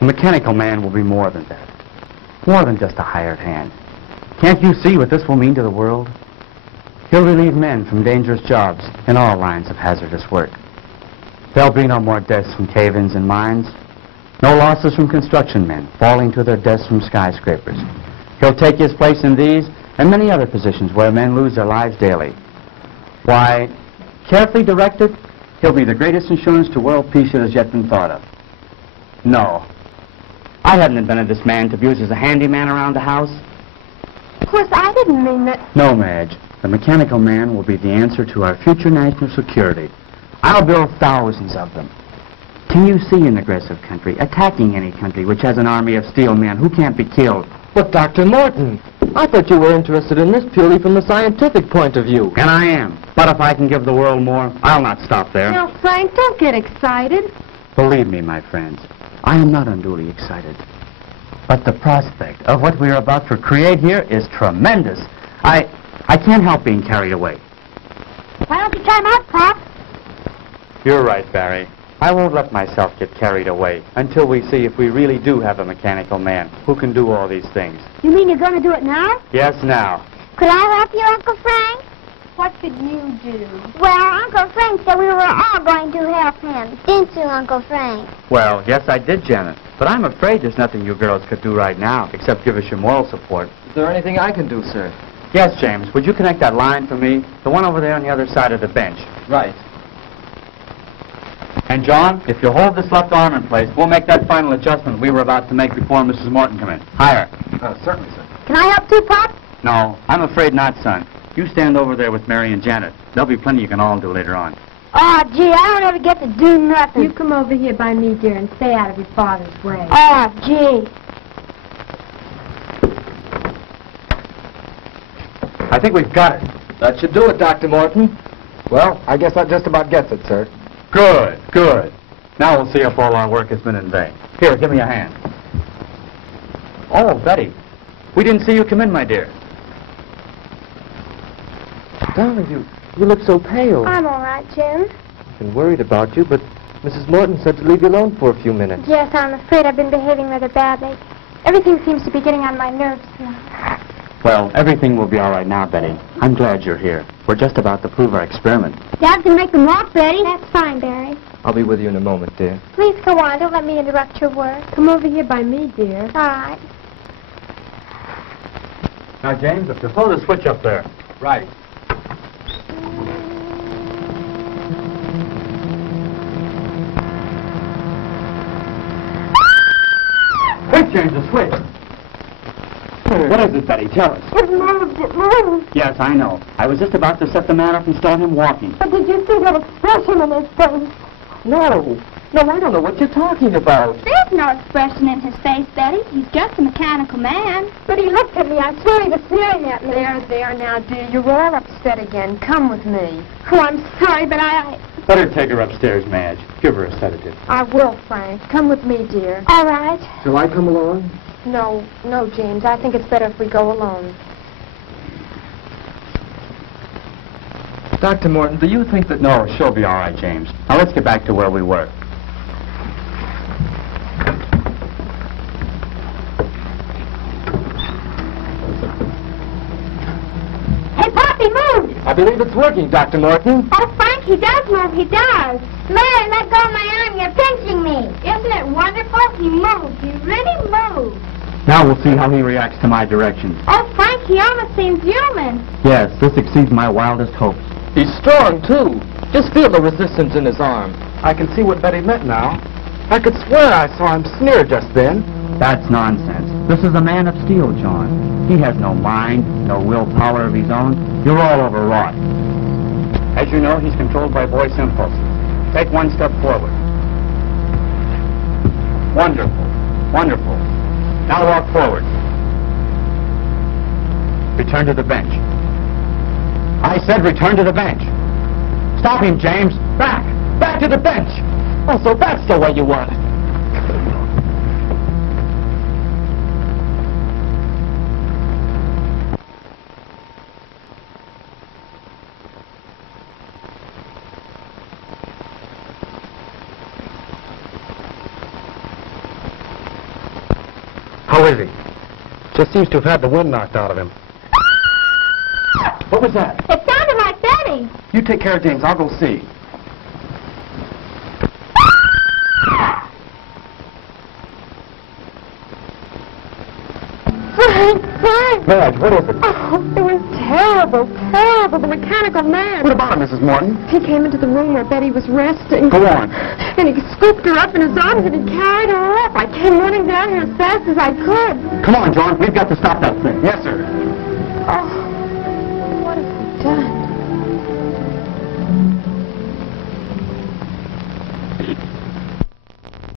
A mechanical man will be more than that. More than just a hired hand. Can't you see what this will mean to the world? He'll relieve men from dangerous jobs in all lines of hazardous work. There'll be no more deaths from cave-ins and mines. No losses from construction men falling to their deaths from skyscrapers. He'll take his place in these and many other positions where men lose their lives daily. Why, carefully directed, he'll be the greatest insurance to world peace that has yet been thought of. No. I haven't invented this man to be used as a handyman around the house. Of course, I didn't mean that. No, Madge. The mechanical man will be the answer to our future national security. I'll build thousands of them. Can you see an aggressive country attacking any country which has an army of steel men who can't be killed? But, Dr. Morton, I thought you were interested in this purely from the scientific point of view. And I am. But if I can give the world more, I'll not stop there. Now, Frank, don't get excited. Believe me, my friends, I am not unduly excited. But the prospect of what we are about to create here is tremendous. I can't help being carried away. Why don't you try 'em out, Pop? You're right, Barry. I won't let myself get carried away until we see if we really do have a mechanical man who can do all these things. You mean you're going to do it now? Yes, now. Could I help you, Uncle Frank? What could you do? Well, Uncle Frank said we were all going to help him. Didn't you, Uncle Frank? Well, yes, I did, Janet. But I'm afraid there's nothing you girls could do right now except give us your moral support. Is there anything I can do, sir? Yes, James. Would you connect that line for me? The one over there on the other side of the bench. Right. And, John, if you hold this left arm in place, we'll make that final adjustment we were about to make before Mrs. Morton come in. Higher. Certainly, sir. Can I help too, Pop? No, I'm afraid not, son. You stand over there with Mary and Janet. There'll be plenty you can all do later on. Oh, gee, I don't ever get to do nothing. You come over here by me, dear, and stay out of your father's way. Oh, gee. I think we've got it. That should do it, Dr. Morton. Well, I guess that just about gets it, sir. Good, good. Now we'll see if all our work has been in vain. Here, give me a hand. Oh, Betty, we didn't see you come in, my dear. Darling, you look so pale. I'm all right, Jim. I've been worried about you, but Mrs. Morton said to leave you alone for a few minutes. Yes, I'm afraid I've been behaving rather badly. Everything seems to be getting on my nerves now. Well, everything will be all right now, Betty. I'm glad you're here. We're just about to prove our experiment. Dad can make them walk, Betty. That's fine, Barry. I'll be with you in a moment, dear. Please go on. Don't let me interrupt your work. Come over here by me, dear. All right. Now, James, if you throw the switch up there. Right. Quick, James, the switch. What is it, Betty? Tell us. It moved. It moved. Yes, I know. I was just about to set the man up and start him walking. But did you see that expression in his face? No. No, I don't know what you're talking about. There's no expression in his face, Betty. He's just a mechanical man. But he looked at me. I swear he was staring at me. There now, dear. You're all upset again. Come with me. Oh, I'm sorry, but I... Better take her upstairs, Madge. Give her a sedative. I will, Frank. Come with me, dear. All right. Shall I come along? No, James. I think it's better if we go alone. Dr. Morton, do you think that... No, she'll be all right, James. Now, let's get back to where we were. Hey, Pop, he moved. I believe it's working, Dr. Morton. Oh, Frank, he does move. He does. Mary, let go of my arm. You're pinching me. Isn't it wonderful? He moved. He really moved. Now we'll see how he reacts to my directions. Oh, Frank, he almost seems human. Yes, this exceeds my wildest hopes. He's strong, too. Just feel the resistance in his arm. I can see what Betty meant now. I could swear I saw him sneer just then. That's nonsense. This is a man of steel, John. He has no mind, no willpower of his own. You're all overwrought. As you know, he's controlled by voice impulse. Take one step forward. Wonderful. Wonderful. Now walk forward. Return to the bench. I said return to the bench. Stop him, James. Back. Back to the bench. Oh, so that's the way you want it. How is he? Just seems to have had the wind knocked out of him. What was that? It sounded like Betty. You take care of James. I'll go see. Frank! Madge, what is it? Oh, it was terrible, terrible. The mechanical man. What about him, Mrs. Morton? He came into the room where Betty was resting. Go on. And he scooped her up in his arms and he carried her off. I came running down here as fast as I could. Come on, John. We've got to stop that thing. Yes, sir. Oh.